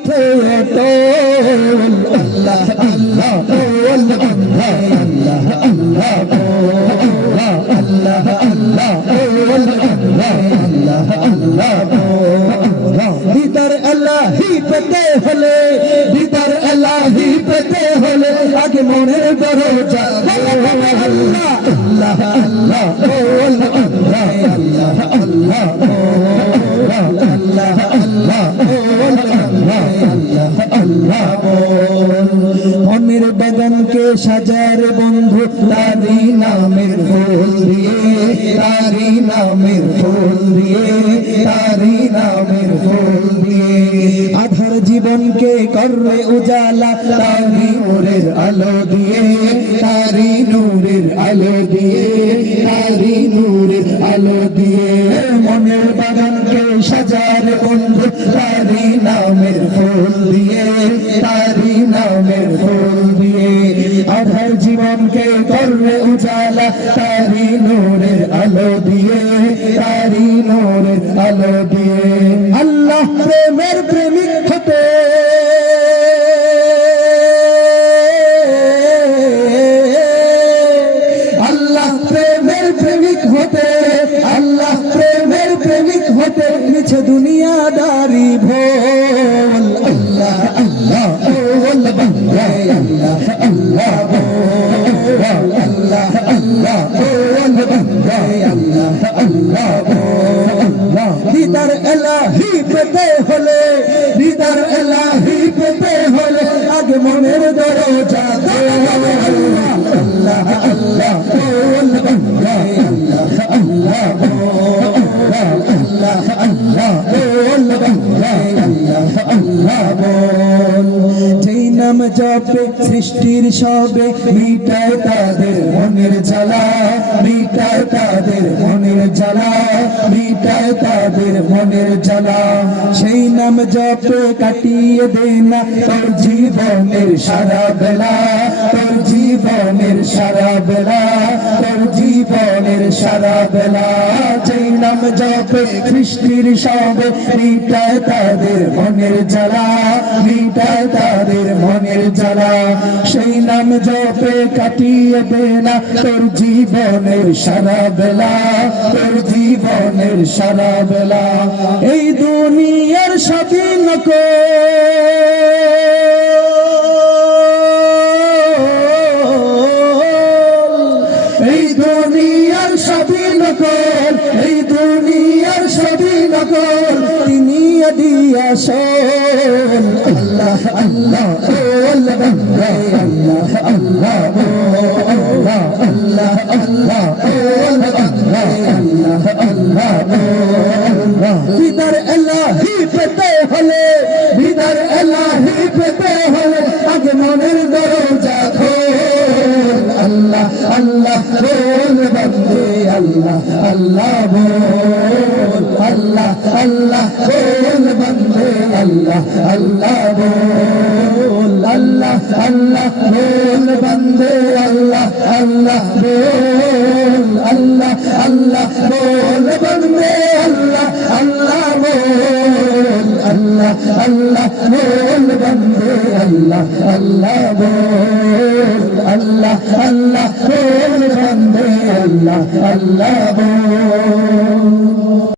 সাথে আল্লাহ আল্লাহ বল আল্লাহ আল্লাহ আল্লাহ আল্লাহ বল আল্লাহ আল্লাহ দিদার এলাহি পেতে হলে দিদার এলাহি পেতে হলে আগে মনের দরজা আল্লাহ আল্লাহ আল্লাহ বল আল্লাহ আল্লাহ আল্লাহ আল্লাহ বল আল্লাহ আল্লাহ মনের বাগানকে সাজার বন্ধু তারি নামের ফুল দিয়ে তারি নামের ফুল দিয়ে তারি নামের ফুল দিয়ে আধার জীবনকে করবে উজালা তারি নূরের আলো দিয়ে তারি নূরের আলো দিয়ে তারি নূরের আলো দিয়ে মনের বাগানকে সাজার বন্ধু তারি নামের ফুল দিয়ে তারি নামের ফুল দিয়ে আধার জীবনকে করবে উজালা তারি নূরের আলো দিয়ে তারি নূরের আলো দিয়ে আল্লাহ প্রেমের প্রেমিক হতে আল্লাহ প্রেমের প্রেমিক হতে আল্লাহ প্রেমের প্রেমিক হতে মিছে দুনিয়াদারি ভোল আল্লাহ আল্লাহ বল আল্লাহ আল্লাহ আল্লাহ আল্লাহ বল আল্লাহ আল্লাহ দিদার এলাহি পেতে হলে দিদার এলাহি পেতে হলে আগে মনের দরজা আল্লাহ আল্লাহ আল্লাহ বল আল্লাহ আল্লাহ আল্লাহ আল্লাহ বল আল্লাহ আল্লাহ বল যেই নাম জপে সৃষ্টির সবে মিটায় তাদের মনের জ্বালা মিটায় তাদের মনের জ্বালা মিটায় তাদের মনের জ্বালা সেই নাম জপে কাটিয়ে দে না তোর জীবনের সারা বেলা তোর জীবনের সারা বেলা তোর জীবনের সারা বেলা যেই নাম জপে সৃষ্টির সবে মিটায় তাদের মনের জ্বালা মিটায় তাদের মনের জ্বালা সেই নাম জপে কাটিয়ে দে না তোর জীবনের সারা বেলা তোর জীবনের সারা বেলা এই দুনিয়ার স্বাধীন এই দুনিয়ার স্বাধীন এই দুনিয়ার স্বাধীন তিনি দিয়া শোন আল্লাহ আল্লাহ বল আল্লাহ আল্লাহ আল্লাহ আল্লাহ আল্লাহ বল আল্লাহ আল্লাহ দিদার এলাহি পেতে হলে দিদার এলাহি পেতে হলে আগে মনের দরজা খোল আল্লাহ আল্লাহ বল বন্দে আল্লাহ আল্লাহ বল আল্লাহ আল্লাহ বল বন্দে আল্লাহ আল্লাহ বল আল্লাহ আল্লাহ বল বন্দে আল্লাহ আল্লাহ বল আল্লাহ আল্লাহ বল বন্দে আল্লাহ আল্লাহ বল আল্লাহ আল্লাহ বল বন্দে আল্লাহ আল্লাহ বল আল্লাহ আল্লাহ বল বন্দে আল্লাহ আল্লাহ বল